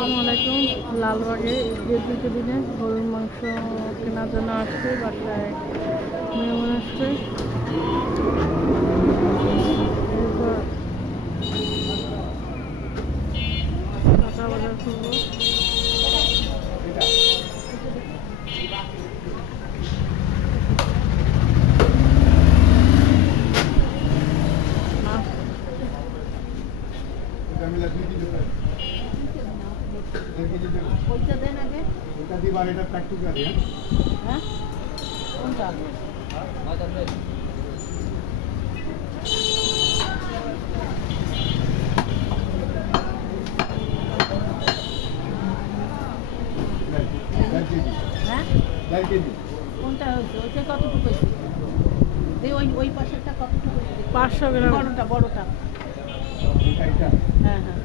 আসসালামু আলাইকুম। লালবাগে ঈদের দ্বিতীয় দিনে গরুর মাংস কেনার জন্য আসছে, বাসায় মেহমান আসছে। এরপর কাঁচা বাজার করবো। কোনটা হচ্ছে ওইটা কতটুকু হয়েছে? ওই পাশেরটা কতটুকু? 500 গ্রাম। বড়টা হ্যাঁ হ্যাঁ।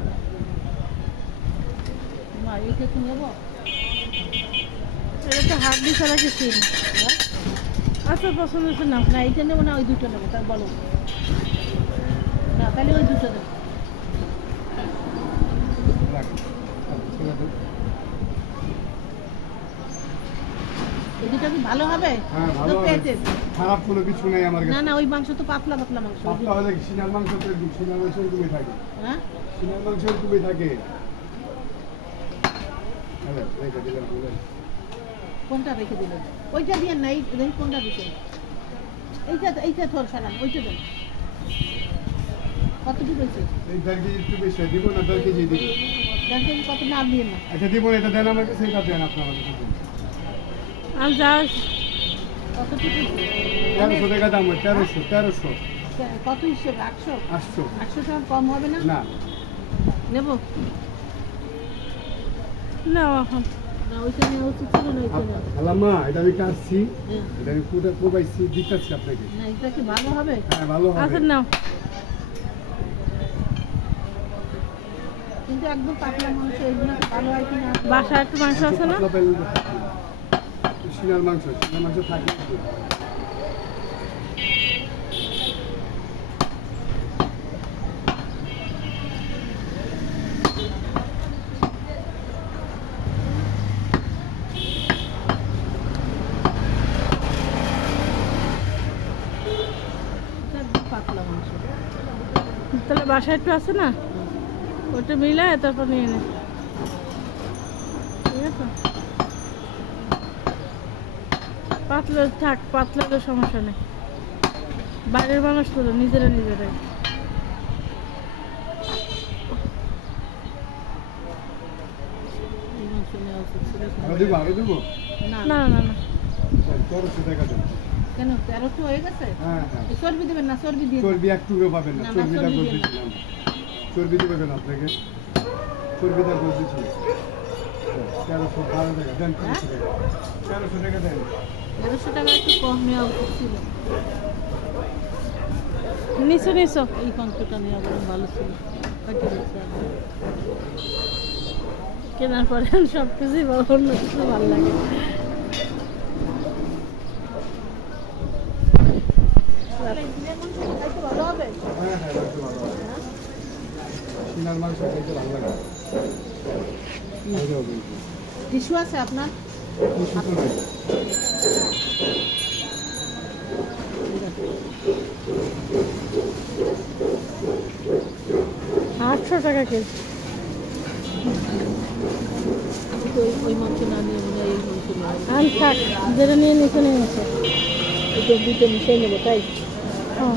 মা এইটা কি নেবো? এটা তো হাড্ডি ছাড়া কিছুই না। আচ্ছা পছন্দ হচ্ছে না। না এইটা নেবো না ওই দুটো নেবো, তাই বলো না, তাহলে ওই দুটো নেবো। এই দুটো কি ভালো হবে? হ্যাঁ ভালো হবে, খারাপ কোনো কিছু নেই আমার কাছে। না না ওই মাংস তো পাতলা মাংস। পাতলা হলে সিনার মাংস তো সিনার মাংস কমে থাকে। হ্যাঁ সিনার মাংস কমে থাকে। হ্যালো এইটা দিলাম বলেন। কোনটা রেখে দিলেন? ওইটা দিয়ে নাই, দেখি কোনটা দিছেন। এইটা থর সারান, ওইটা দেন। কতটুকু হয়েছে? এই 1.5 কেজি একটু বেশি দিব না, 1.5 কেজি দিব। 1.5 কেজি কত না দিয়ে না? আচ্ছা দিব, এটা দেন আমার কাছে, এটা দেন আপনার কাছে। আর যা কতটুকু? 1300 টাকা দাম, 1300। কত হিসেবে? 800 টাকা কম হবে না? না নেব না এখন না, ওইটা নেওয়া উচিত ছিল না। ওইটা নেওয়া। আলামা এটা আমি কাটছি, হ্যাঁ। এটা আমি কোবাইছি দিতেছি আপনাকে। না এটা কি ভালো হবে? হ্যাঁ ভালো হবে। আচ্ছা নাও। কিন্তু একদম পাতলা মাংস এগুলো ভালো হয় কিনা? বাসায় একটু মাংস আছে না? সিনার মাংস থাকে। পাতলা মাংস তাহলে বাসায় একটু আছে না, ওটা মিলায় তারপর নিয়ে নে। ঠিক আছে, পাতলা থাক, পাতলা তো সমস্যা নেই। বাইরের মানুষ তো নিজেরাই এই মাংস নেওয়া উচিত ছিল। আরো দিব না না না না না 1300 টাকা দেন। কেন 1300 হয়ে গেছে? হ্যাঁ চর্বি দেবেন না? চর্বি দিয়ে চর্বি একটুও পাবেন না, না, চর্বিটা চর্বি দিয়ে বলতেছিলাম। চর্বি দিবেন না আপনাকে, চর্বিটা বলতেছি। 1300 টাকা দেন, 1300 টাকা দেন। 1300 টাকা একটু কম নেওয়া উচিত ছিল। নিছো এই মাংসটা নেওয়া বরং ভালো ছিল। কাটি দিচ্ছে কেনার পরে সব কিছুই অন্য কিছু ভালো লাগে। ভালো হবে। হ্যাঁ একটু ভালো হবে। সিনার মাংস খাইতে ভালো লাগে। টিস্যু আছে আপনার? কিছু তো নাই। 800 টাকা কেজি। ওই মাংস না নিয়ে মনে হয় এই মাংস নেওয়া। থাক, যেটা নিয়ে নিচে নিয়ে নিচ্ছে। এই দুটো মিশিয়ে নেবো তাই। ও